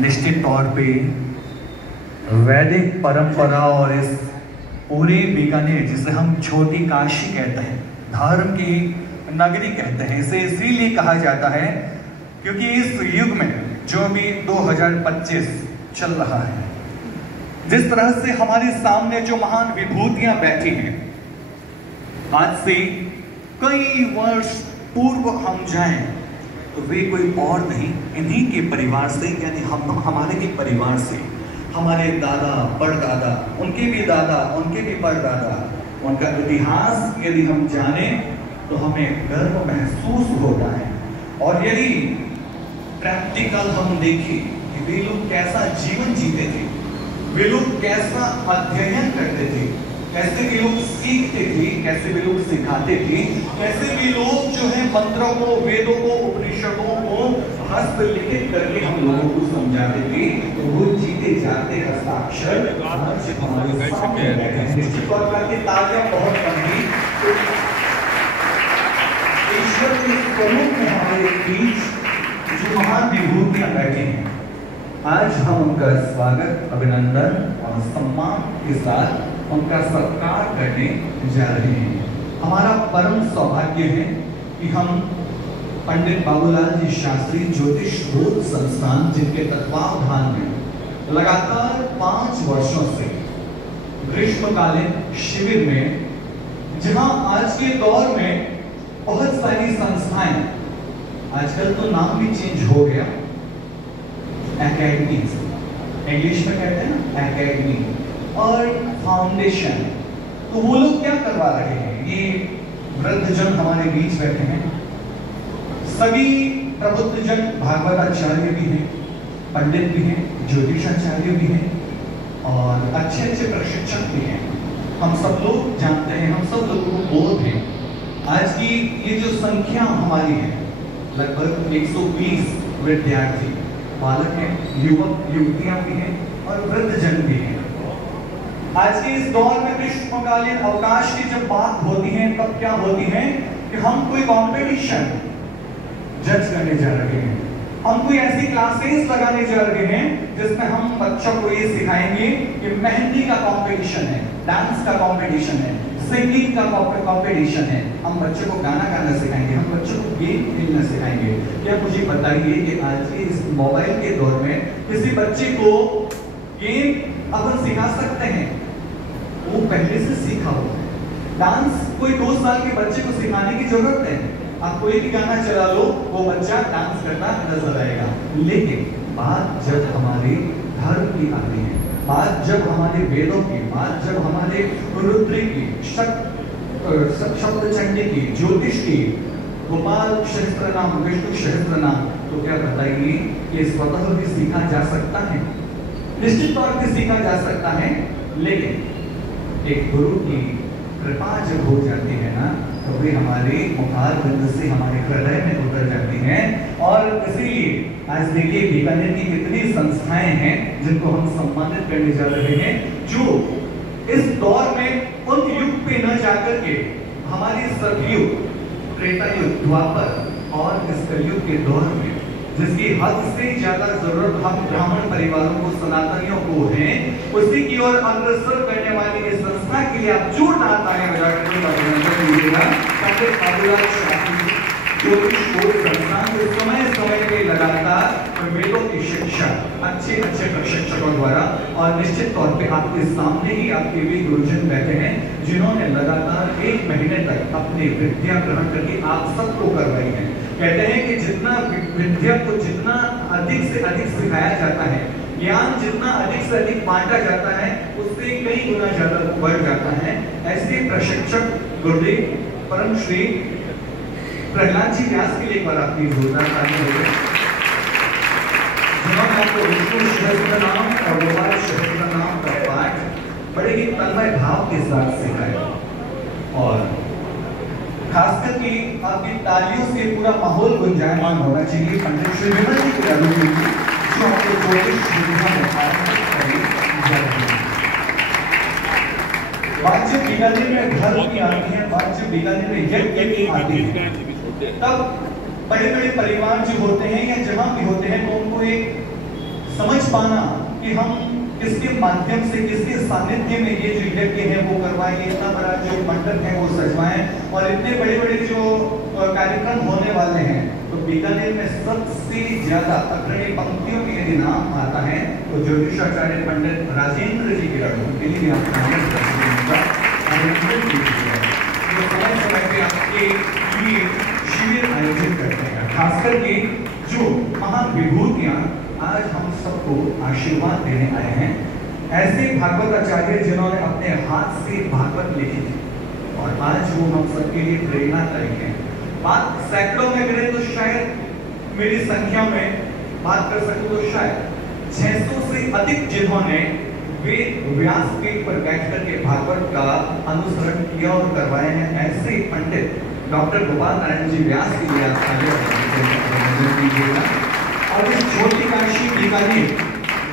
निश्चित तौर पे वैदिक परंपरा और इस पूरे बीकानेर, जिसे हम छोटी काशी कहते हैं, धर्म की नगरी कहते हैं, इसे इसीलिए कहा जाता है क्योंकि इस युग में जो भी 2025 चल रहा है, जिस तरह से हमारे सामने जो महान विभूतियां बैठी हैं, आज से कई वर्ष पूर्व हम जाएं तो वे कोई और नहीं, इन्हीं के परिवार से, यानी हमारे ही परिवार से, हमारे दादा परदादा, उनके भी दादा, उनके भी परदादा, उनका इतिहास यदि हम जाने तो हमें गर्व महसूस होता है। और यदि प्रैक्टिकल हम देखें कि वे लोग कैसा जीवन जीते थे, वे लोग कैसा अध्ययन करते थे, कैसे वे लोग सीखते थे, कैसे वे लोग सिखाते थे, कैसे वे लोग जो है मंत्रों को, वेदों को, उपनिषदों को हस्तलिखित करके हम लोगों को समझाते थे, तो वो जीते जाते हस्ताक्षर तालियां बहुत बनी। ईश्वर के स्वरूप में हमारे बीच जो महान विभूतियां बैठे हैं, आज हम उनका स्वागत, अभिनंदन और सम्मान के साथ उनका सत्कार करने जा रहे हैं। हमारा परम सौभाग्य है कि हम पंडित बाबूलाल जी शास्त्री ज्योतिष शोध संस्थान, जिनके तत्वावधान में लगातार 5 वर्षों से ग्रीष्मकालीन शिविर में, जहां आज के दौर में बहुत सारी संस्थाएं, आजकल तो नाम भी चेंज हो गया, एकेडमी, इंग्लिश में कहते हैं ना एकेडमी, और फाउंडेशन, तो वो लोग क्या करवा रहे हैं? ये वृद्धजन हमारे बीच बैठे हैं, सभी प्रबुद्धजन, भागवताचार्य भी हैं, पंडित भी हैं, ज्योतिषाचार्य भी हैं और अच्छे अच्छे प्रशिक्षक भी हैं। हम सब लोग जानते हैं, हम सब लोगों को बोध है, आज की ये जो संख्या हमारी है, लगभग 120 विद्यार्थी, बालक हैं, युवक युवतियां भी हैं और वृद्धजन भी हैं। आज के इस दौर में ग्रीष्मकालीन अवकाश की जब बात होती है, तब क्या होती है कि हम कोई कंपटीशन जज करने जा रहे हैं, हम कोई ऐसी क्लासेस लगाने जा रहे हैं जिसमें हम बच्चों को ये सिखाएंगे कि मेहंदी का कंपटीशन है, डांस का कंपटीशन है, सिंगिंग का कंपटीशन है, हम बच्चों को गाना गाना सिखाएंगे, हम बच्चों को गेम खेलना सिखाएंगे। क्या मुझे बताइए कि आज के इस मोबाइल के दौर में किसी बच्चे को गेम अपन सिखा सकते हैं? वो पहले से सीखा होता है। डांस कोई 2 साल के बच्चे को सिखाने की जरूरत है, आप कोई भी गाना चला लो, वो बच्चा डांस करना नजर आएगा। लेकिन बात जब हमारे धर्म की आती है, बात जब हमारे वेदों की, बात जब हमारे रुद्र की, सप्तचंडी की, ज्योतिष की, गोपाल सहस्त्र नाम, विष्णु सहस्त्र नाम, तो क्या बताइए कि स्वतः भी सीखा जा सकता है? निश्चित तौर पर सीखा जा सकता है, लेकिन एक गुरु की कृपा जब हो जाती है ना, तो वे हमारे मुखार बिंदु से हमारे हृदय में उतर जाती हैं। और इसीलिए आज देखिए बीकानेर की कितनी संस्थाएं हैं जिनको हम सम्मानित करने जा रहे हैं, जो इस दौर में उन युग पे न जाकर के हमारे सतयुग, त्रेता युग, द्वापर और इस कलयुग के दौर में जिसकी हद से ज्यादा जरूरत हम ब्राह्मण परिवारों को, सनातनियों को है, उसी की ओर अग्रसर करने वाली इस संस्था के लिए आप जोरदार तालियां बजाकर अभिनंदन कीजिएगा। पंडित बाबूलाल शास्त्री ज्योतिष शोध संस्थान को समय समय पे लगातार वेदों की शिक्षा अच्छे अच्छे प्रशिक्षकों द्वारा, और निश्चित तौर पे आपके सामने ही आपके भी गुरुजन बैठे हैं जिन्होंने लगातार 1 महीने तक अपनी विद्या ग्रहण करके आप सबको करवाई है। कहते हैं कि जितना विद्या को जितना अधिक से अधिक सिखाया जाता है, ज्ञान जितना अधिक से अधिक बांटा जाता है, उससे कई गुना ज्यादा बढ़ जाता है। ऐसे प्रशिक्षक गुरुदेव परम श्री प्रहलाद जी व्यास के लिए एक बार आपकी जोरदार तालियां हो गई, जिन्होंने आपको विष्णु सहस्त्र नाम और गोपाल सहस्त्र नाम का पाठ बड़े ही तन्मय भाव के साथ सिखाया। और खासकर कि आपकी तालियों से पूरा माहौल गुंजायमान होना चाहिए। पंडित श्री विमल जी को याद कीजिए, जो आपको ज्योतिष विद्या में बात जब बीकानेर में धर्म की आती है, बात जब बीकानेर में यज्ञ की आती है, तब बड़े बड़े परिवार जो होते हैं या जहां भी होते हैं, तो उनको एक समझ पाना कि हम किसके माध्यम से, किसके सानिध्य में ये जो यज्ञ है वो करवाएं, इतना बड़ा जो मंडप है वो सजवाएं और इतने बड़े बड़े जो कार्यक्रम होने वाले हैं, तो बीकानेर में सबसे ज्यादा अग्रणी पंक्तियों में यदि नाम आता है तो ज्योतिषाचार्य पंडित राजेंद्र जी के उनके लिए आप समय पे आपके लिए शिविर आयोजित करते हैं। खास करके जो महाविभूतियां आज हम सबको आशीर्वाद देने आए हैं, ऐसे भागवत आचार्य जिन्होंने अपने हाथ से भागवत लिखी थी और आज वो हम सबके लिए प्रेरणा करेंगे। बात सैकड़ों में करें तो शायद मेरी संख्या में बात कर सकूं तो शायद 600 से अधिक जिन्होंने वे व्यासपीठ पर बैठ करके भागवत का अनुसरण किया और करवाए हैं, ऐसे पंडित डॉक्टर गोपाल नारायण जी व्यास के लिए आप आगे कीजिएगा। और इस छोटी काशी बीकानेर,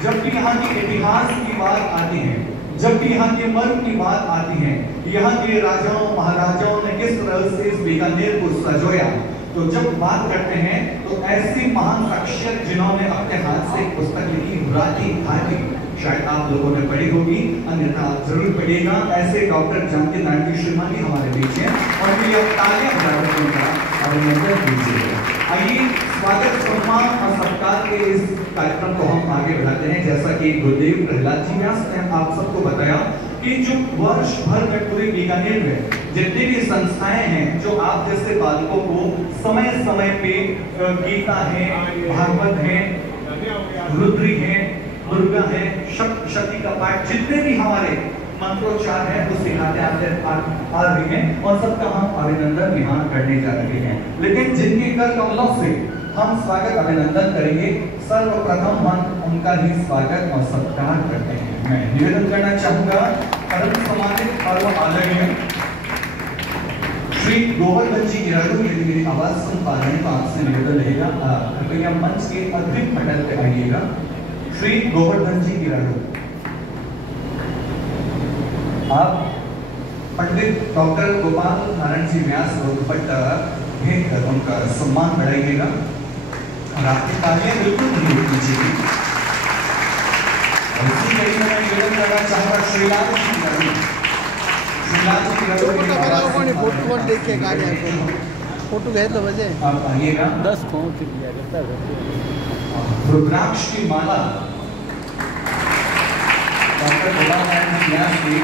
जब भी यहाँ के इतिहास की बात आती है, जब भी यहाँ के मर्म की बात आती है, यहाँ के राजाओं महाराजाओं ने किस तरह से इस बीकानेर को सजोया, तो जब बात करते हैं तो ऐसे महान शख्सियत जिन्होंने अपने हाथ से पुस्तक लिखी, हुराती खाती, शायद आप लोगों ने पढ़ी होगी, अन्यथा आप जरूर पढ़िएगा। ऐसे डॉक्टर जानकी नारायण जी शर्मा जी हमारे बीच हैं और मेरी अब तालियां बजाकर उनका अभिनंदन कीजिएगा। आइए स्वागत, सम्मान और सत्कार के इस कार्यक्रम को हम आगे बढ़ाते हैं। जैसा कि गुरुदेव प्रहलाद जी व्यास ने आप सबको बताया कि जो वर्ष भर में पूरे बीकानेर में जितनी भी संस्थाएं हैं, जो आप जैसे बालकों को समय समय पे गीता है, भागवत है, रुद्री है, दुर्गा है, शक्ति का पाठ, जितने भी हमारे मंत्रोच्चार है वो सिखाते आ रहे हैं और सबका हम अभिनंदन यहाँ करने जा रहे हैं। लेकिन जिनके कर कमलों से हम स्वागत अभिनंदन करेंगे, सर्वप्रथम हम उनका ही स्वागत और सत्कार करते हैं। मैं निवेदन करना चाहूंगा परम सम्मानित और आदरणीय श्री गोवर्धन जी गिराडू, यदि मेरी आवाज सुन पा रहे हैं तो आपसे निवेदन रहेगा, कृपया मंच के अग्रिम पटल पे आइएगा। श्री गोवर्धन जी गिराडू, आप पंडित डॉक्टर गोपाल नारायण जी व्यास को दुपट्टा भेंट कर उनका सम्मान बढ़ाइएगा और आपकी तालियां बिल्कुल नहीं रुकनी चाहिए। इसी कड़ी में मैं निवेदन करना चाहूंगा श्रीलाल जी गिराडू, श्रीलाल जी गिराडू फोटो देखिए, फोटो भेज दो बजे आप आइएगा। 10 फोन रुद्राक्ष की माला डॉक्टर गोपाल नारायण जी व्यास की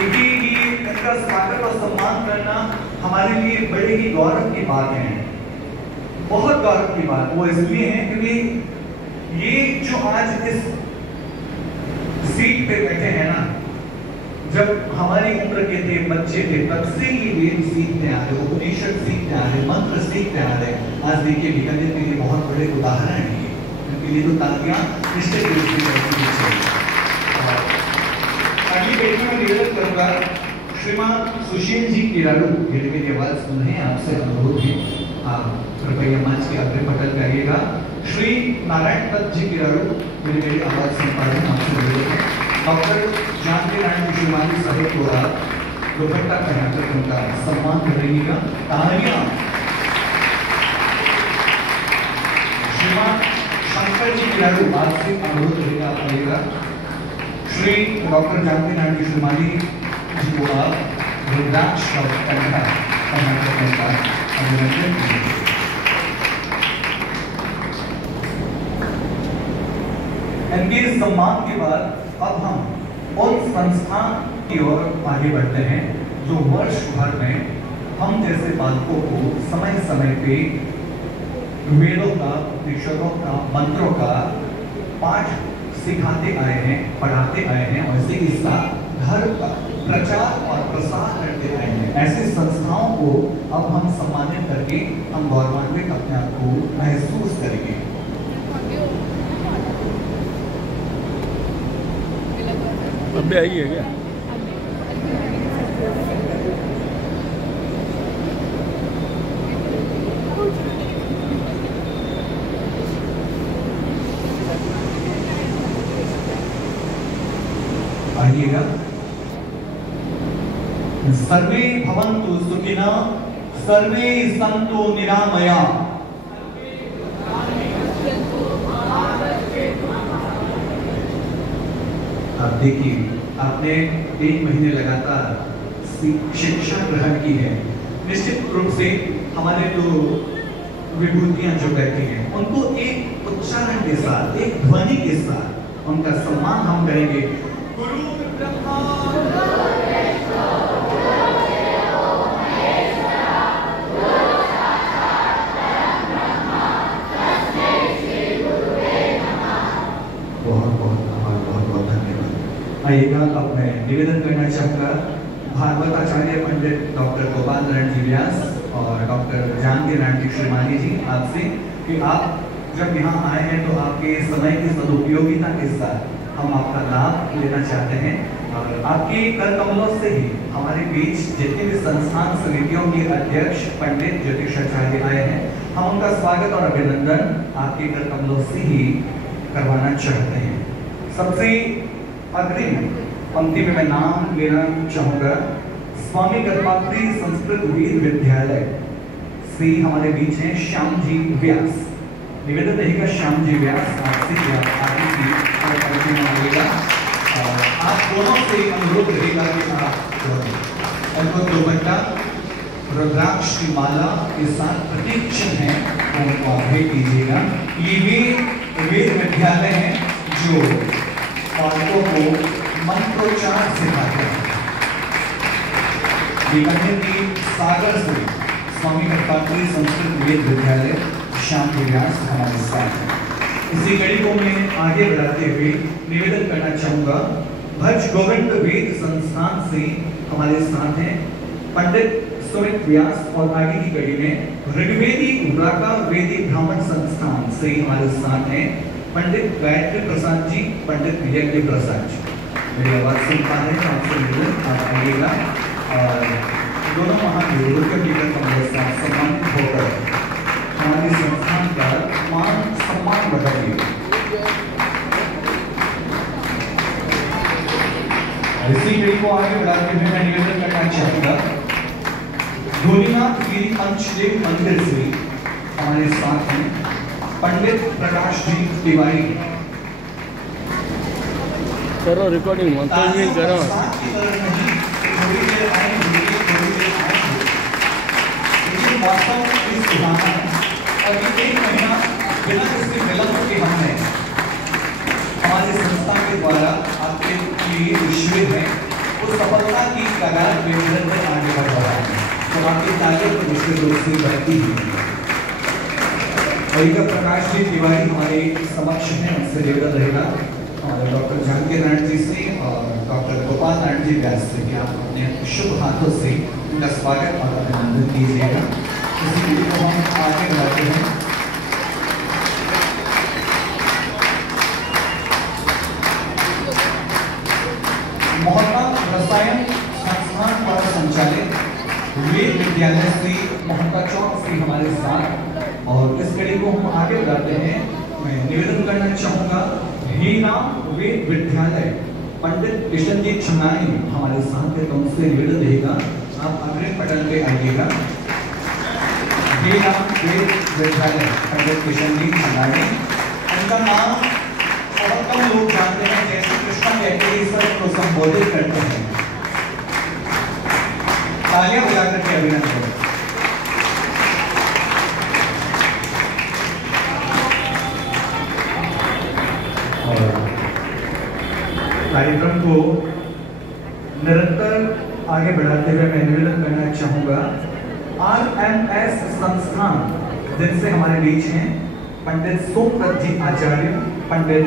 इनका स्वागत और सम्मान करना हमारे लिए बड़े ही गौरव की बात है, बहुत गौरव की बात। वो इसलिए है क्योंकि ये जो आज इस सीट पे बैठे हैं ना, जब हमारी उम्र के थे, बच्चे थे, तब से ही वेद सीखते आ रहे, उपनिषद सीखते आ रहे, मंत्र सीखते आ रहे। आज देखिए बीकानेर के लिए बहुत बड़े उदाहरण है, उनके लिए तो तालियां निश्चित रूप से करनी चाहिए। अगली पेटी में निवेदन करूंगा श्रीमान सुशील जी गिराडू, यदि मेरी आवाज सुन रहे हैं आपसे अनुरोध है, आप कृपया मंच के अग्रिम पटल पे आइएगा। श्री नारायण दत्त जी गिराडू, यदि मेरी आवाज सुन पा रहे हैं आपसे अनुरोध है। डॉक्टर जानकी नारायण जी शर्मा साहेब को आप दुपट्टा पहनाकर उनका सम्मान करेंगे। तालियां। श्रीमान शंकर जी गिराडू, आपसे अनुरोध रहेगा, आप आइएगा। श्री डॉक्टर जानकी नारायण जी शर्मा जी को आप रुद्राक्ष और कंठा पहनाकर उनका अभिनंदन कीजिए। इनके सम्मान के बाद अब हम उन संस्थान की ओर आगे बढ़ते हैं जो वर्ष भर में हम जैसे बालकों को समय समय पे वेदों का, उपनिषदों का, मंत्रों का पाठ सिखाते आए हैं, पढ़ाते आए हैं और इसी के साथ घर का प्रचार और प्रसार करते आए हैं। ऐसे संस्थाओं को अब हम सम्मानित करके हम गौरवान्वित अपने आप को महसूस करेंगे। अब आई है क्या? आइए सर्वे भवन्तु सुखिनः, सर्वे सन्तु निरामया। आप देखिए, आपने 1 महीने लगातार शिक्षा ग्रहण की है। निश्चित रूप से हमारे जो विभूतियां जो कहती हैं उनको एक उच्चारण के साथ, एक ध्वनि के साथ उनका सम्मान हम करेंगे। गुरु ब्रह्मा आइएगा। अब मैं निवेदन करना चाहूँगा भागवत आचार्य पंडित डॉक्टर गोपाल नारायण जी व्यास और डॉक्टर जानकी नारायण जी श्रीमानी जी आपसे कि आप जब यहाँ आए हैं तो आपके समय की सदुपयोगिता के साथ हम आपका लाभ लेना चाहते हैं और आपके कर कमलों से ही हमारे बीच जितने भी संस्थान समितियों के अध्यक्ष पंडित ज्योतिषाचार्य आए हैं, हम उनका स्वागत और अभिनंदन आपके कर कमलों से ही करवाना चाहते हैं। सबसे अग्रिम पंक्ति में मैं नाम लेना चाहूंगा स्वामी कर्पात्री संस्कृत वेद विद्यालय से हमारे बीच हैं श्याम जी व्यास। निवेदन रहेगा श्याम जी व्यास आपसे आगे की पंक्ति में आइएगा और आप दोनों से अनुरोध रहेगा कि आप दुपट्टा रुद्राक्ष की माला के साथ प्रतीक चिन्ह है उनको आगे कीजिएगा। ये वेद विद्यालय है जो बालकों को मंत्रोच्चार सिखाते हैं। सागर से स्वामी कर्पात्री संस्कृत वेद विद्यालय श्याम जी व्यास हमारे साथ हैं। इसी कड़ी को मैं आगे बढ़ाते हुए निवेदन करना चाहूंगा भज गोविंद वेद संस्थान से हमारे साथ हैं पंडित सुमित व्यास और आगे की कड़ी में ऋग्वेदी व्राका वेदी ब्राह्मण संस्थान से हमारे साथ हैं पंडित गायत्री प्रसाद जी, पंडित यज्ञ प्रसाद जी। मेरी आवाज सुन पा रहे हैं आपसे निवेदन आप आइएगा और दोनों महावीरों के निकट हमारे साथ सम्मानित होकर हमारे संस्थान का मान सम्मान बढ़ाइए। इसी कड़ी को आगे बढ़ाते हुए मैं निवेदन करना चाहूंगा धोनीनाथ गिरी पंचदेव मंदिर से हमारे साथ हैं पंडित प्रकाश जी तिवारी। करो रिकॉर्डिंग मंत्री करो। मौसम इस सुहाना है और ये 1 महीना बिना किसी विलंब के हमने हमारी संस्था के द्वारा आपके लिए विश्व है उस सफलता की कगार पे आगे बढ़ रहा है तो आपकी ताकत तो निश्चित रूप से बढ़ती है। प्रकाश जी तिवारी हमारे समक्ष हैं, उनसे निवेदन रहेगा और डॉक्टर जानकी नारायण जी से और डॉक्टर गोपाल नारायण जी व्यास से कि आप अपने शुभ हाथों से उनका स्वागत और अभिनंदन कीजिएगा। इसी वीडियो को हम आगे बढ़ाते हैं। मोहल्ला रसायन संस्थान द्वारा संचालित वेद विद्यालय से मोहल्ला चौक से हमारे साथ और इस कड़ी को हम आगे बढ़ाते हैं। मैं निवेदन करना चाहूंगा हे नाम वेद विद्यालय पंडित किशन जी छनाई हमारे साथ है तो उनसे निवेदन रहेगा आप अग्रिम पटल पे आइएगा। हे नाम वेद विद्यालय पंडित किशन जी छनाई, उनका नाम बहुत कम लोग जानते हैं, जैसे कृष्णा कहते को संबोधित करते हैं। तालियां बजाकर के अभिनंदन। कार्यक्रम को निरंतर आगे बढ़ाते हुए मैं निवेदन करना चाहूंगा RMS संस्थान जिनसे हमारे बीच हैं पंडित सोमदत्त जी आचार्य, पंडित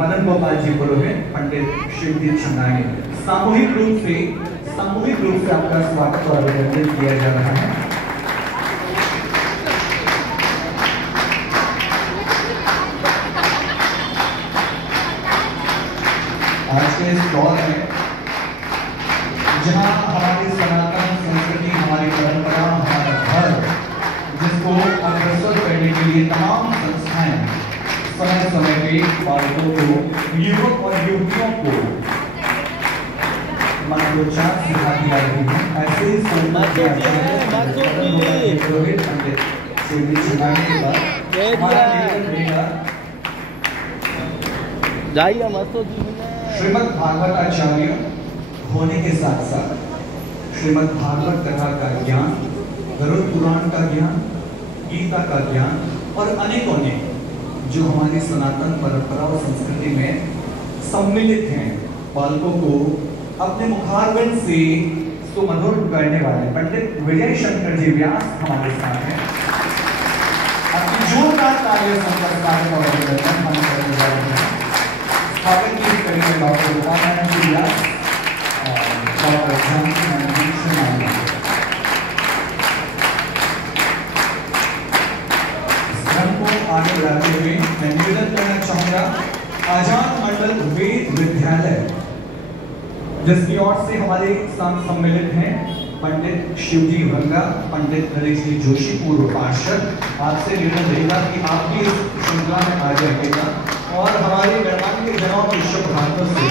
मदन गोपाल जी पुरोहित, पंडित शिवजी छंदानी, सामूहिक रूप से आपका स्वागत और अभिनंदन किया जा रहा है। आज के इस दौर में जहां हमारी सनातन संस्कृति, हमारी परंपरा, हमारा धर्म जिसको अग्रसर करने के लिए तमाम संस्थाएं समय समय पे बालकों को, युवक और युवतियों को मंत्रोच्चार सिखाती आ रही है। ऐसे ही सोमनाथ के आचार्य पुरोहित पंडित शिवजी सिखाने के बाद हमारा निवेदन रहेगा जाइए मस्तो जी श्रीमद् भागवत आचार्य होने के साथ साथ श्रीमद् भागवत कथा का ज्ञान, गरुड़ पुराण का ज्ञान, गीता का ज्ञान और अनेकों ने जो हमारी सनातन परंपरा और संस्कृति में सम्मिलित हैं, बालकों को अपने मुखारविंद से सुमधुर करने वाले पंडित विजय शंकर जी व्यास हमारे साथ हैं। अपनी जोरदार तालियों से हम करने जा रहे हैं। स्वागत की करेंगे डॉक्टर उपाध्याय जी व्यास और डॉक्टर जानकी शर्मा। आगे बढ़ाते हुए मैं निवेदन करना चाहूंगा आजाद मंडल वेद विद्यालय, जिसकी ओर से हमारे साथ सम्मिलित हैं पंडित शिवजी रंगा, पंडित नरेश जी जोशी पूर्व पार्षद। आपसे निवेदन रहेगा कि आप भी इस श्रृंखला में आ जाइएगा और हमारे गणमान्य जनों के शुभ हाथों से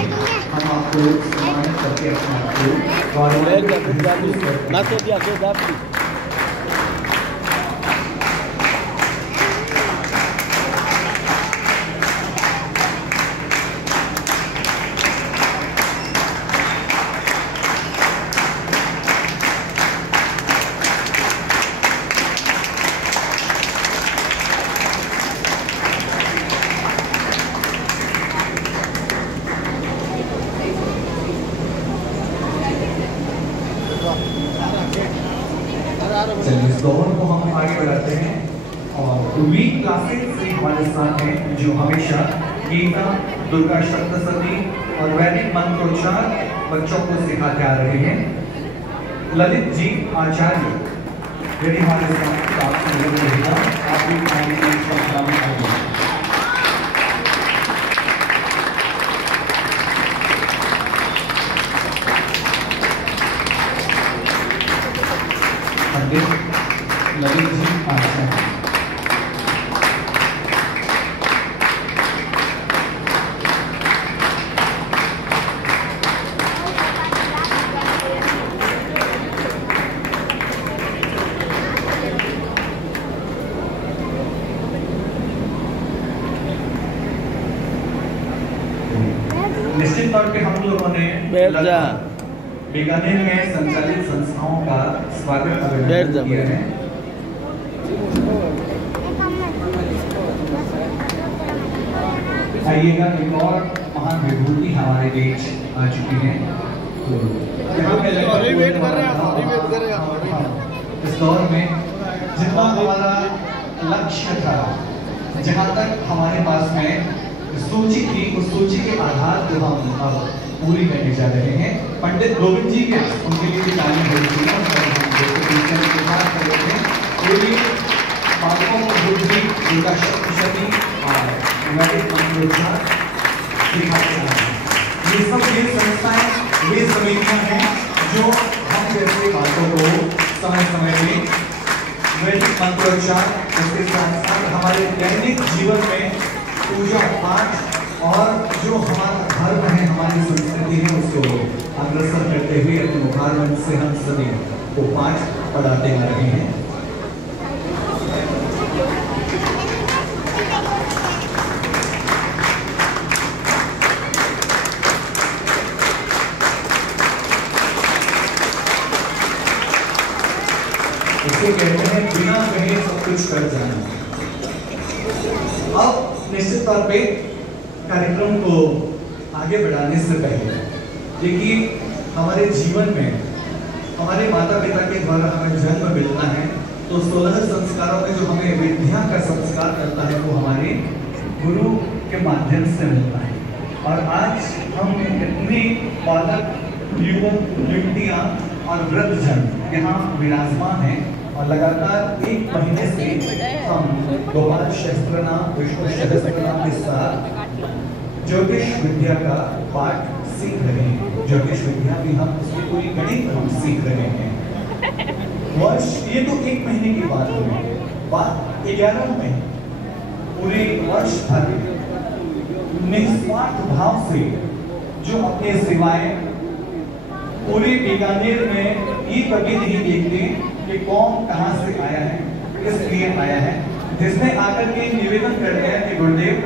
हम आपको सम्मानित करके अपने आपको इस दौर को हम आगे बढ़ाते हैं और वीक क्लासेस से हमारे साथ हैं जो हमेशा गीता, दुर्गा सप्तशती और वैदिक मंत्रोच्चार बच्चों को सिखाते आ रहे हैं। ललित जी आचार्य यदि हमारे साथ आपसे निवेदन रहेगा आप भी आगे की श्रृंखला में आइए। पंडित ललित जी आचार्य निश्चित तौर पे हम लोगों ने बीकानेर में संचालित संस्थाओं का स्वागत अभिनंदन किया है। आइएगा, एक और महान विभूति हमारे बीच आ चुकी है। इस दौर में जितना हमारा लक्ष्य था, जहाँ तक हमारे पास में सूची थी, उस सूची के आधार को हम अब पूरी करने जा रहे हैं। पंडित गोविंद जी के उनके लिए भी तालीम हो चुकी है। पूरी बालकों को बुद्धि, दुर्गा सप्तशती और वैदिक मंत्रोच्चार सिखाते हैं। ये सब ये संस्थाएं, वे समितियां हैं जो हम जैसे बालकों को समय समय में वैदिक मंत्रोच्चार, उसके साथ साथ हमारे दैनिक जीवन में पूजा पाठ और जो हमारा धर्म है, हमारी संस्कृति है, उसको अग्रसर करते हुए अपने मुखारविंद से हम सभी को पाठ पढ़ाते आ रहे हैं। इसे कहते हैं बिना कहे सब कुछ कर जाना। अब निश्चित तौर पे कार्यक्रम को आगे बढ़ाने से पहले देखिए, हमारे जीवन में हमारे माता पिता के द्वारा हमें जन्म मिलता है तो 16 संस्कारों में जो हमें विद्या का संस्कार करता है वो हमारे गुरु के माध्यम से मिलता है। और आज हम इतने बालक, युवक, युवतियाँ और वृद्धजन यहाँ विराजमान हैं और लगातार 1 महीने से हम गोपाल सहस्त्रनाम, विष्णु सहस्त्रनाम के साथ ज्योतिष विद्या का पाठ सीख रहे हैं। ज्योतिष विद्या भी हम उसकी पूरी गणित हम सीख रहे हैं। वर्ष ये तो 1 महीने की बात हुई, बात 11 में पूरे वर्ष भर निस्वार्थ भाव से जो अपने सेवाएं पूरे बीकानेर में ये कभी नहीं देखते कि कौन कहां से आया है, किस लिए आया है। जिसने आकर के निवेदन कर दिया कि गुरुदेव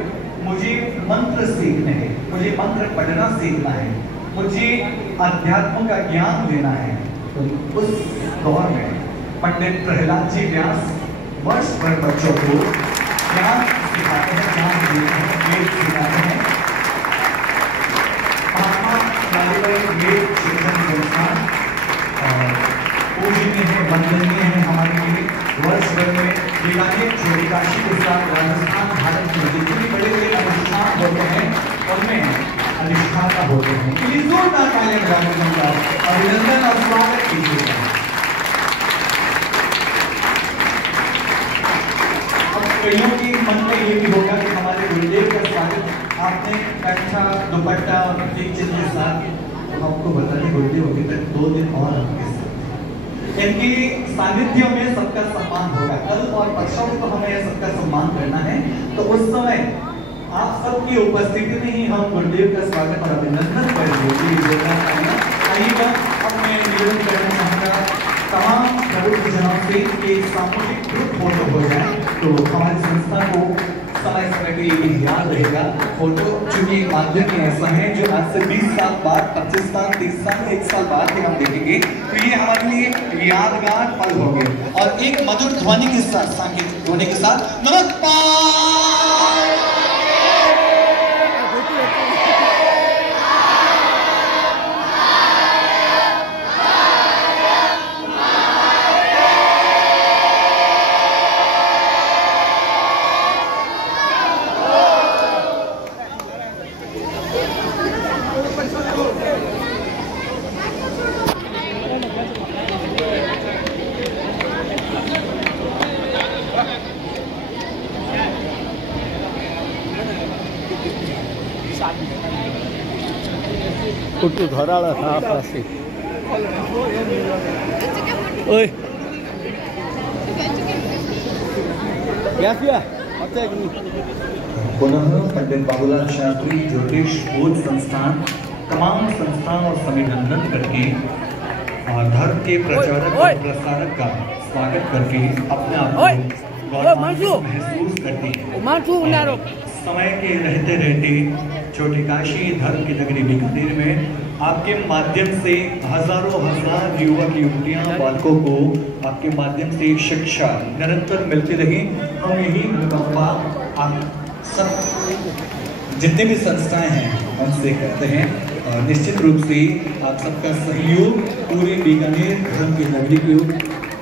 मुझे मंत्र सीखने हैं, मुझे मंत्र पढ़ना सीखना है, मुझे अध्यात्म का ज्ञान लेना है। तो उस दौर में पंडित प्रहलाद जी व्यास वर्ष भर बच्चों को ज्ञान सिखाते हैं, ज्ञान देते हैं, वेद सिखाते हैं। महात्मा वेद शिक्षण संस्थान पूजनीय है, वंदनीय है हमारे लिए। वर्ष भर में बीकानेर, छोटी काशी के साथ राजस्थान, भारत में जितने भी बड़े बड़े अनुष्ठान होते हैं उनमें अधिष्ठाता होते हैं। इसलिए जोरदार तालियां बजाने का अभिनंदन और स्वागत कीजिएगा। अब कईयों के मन में ये भी होगा कि हमारे गुरुदेव का स्वागत आपने कंठा दुपट्टा दीक्षित के साथ, तो आपको बता दें गुरुदेव अभी तक 2 दिन और आपके साथ इनके सानिध्य में सबका सम्मान होगा। कल और परसों को हमें सबका सम्मान करना है, तो उस समय आप सबकी उपस्थिति में ही हम गुरुदेव का स्वागत और अभिनंदन करेंगे। आइएगा, अब मैं निवेदन करना चाहूँगा तमाम प्रबुद्ध जनों से कि सामूहिक ग्रुप फोटो हो जाए, तो हमारी संस्था को समय समय पे ये याद रहेगा। फोटो चूंकि माध्यम ही ऐसा है जो आज से 20 साल बाद, 25 साल, 30 साल, 1 साल बाद ही हम देखेंगे, तो ये हमारे लिए यादगार पल होंगे। और एक मधुर ध्वनि के साथ, सांकेत होने के साथ नमस्कार। कुट्टू धराला था आपसे। ओए क्या किया? पुनः पंडित बाबूलाल शास्त्री ज्योतिष बोध संस्थान तमाम संस्थान और अभिनंदन करके और धर्म के प्रचारक और प्रसारक का स्वागत करके अपने आप को गौरवान्वित महसूस करती है। समय के रहते रहते छोटी काशी धर्म की नगरी बीकानेर में आपके माध्यम से हजारों हजार युवक युवतियां बालकों को आपके माध्यम से शिक्षा निरंतर मिलती रही। हम यही अनुकंपा आप सब जितने भी संस्थाएं हैं उनसे कहते हैं, और निश्चित रूप से आप सबका सहयोग पूरे बीकानेर धर्म की नगरी के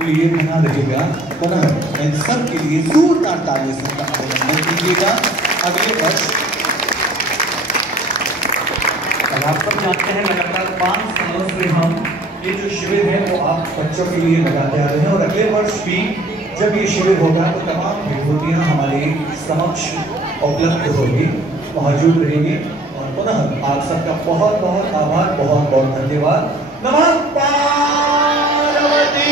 लिए बना रहेगा। पुनः इन सब के लिए जोरदार तालियों से अभिनंदन कीजिएगा। अगले वर्ष आप सब जानते हैं लगातार 5 सालों से हम ये जो शिविर है वो आप बच्चों के लिए लगाते आ रहे हैं, और अगले वर्ष भी जब ये शिविर होगा तो तमाम विभूतियाँ हमारे समक्ष उपलब्ध होगी, मौजूद रहेंगी। और पुनः आप सबका बहुत बहुत आभार, बहुत बहुत धन्यवाद। नमः पार्वती।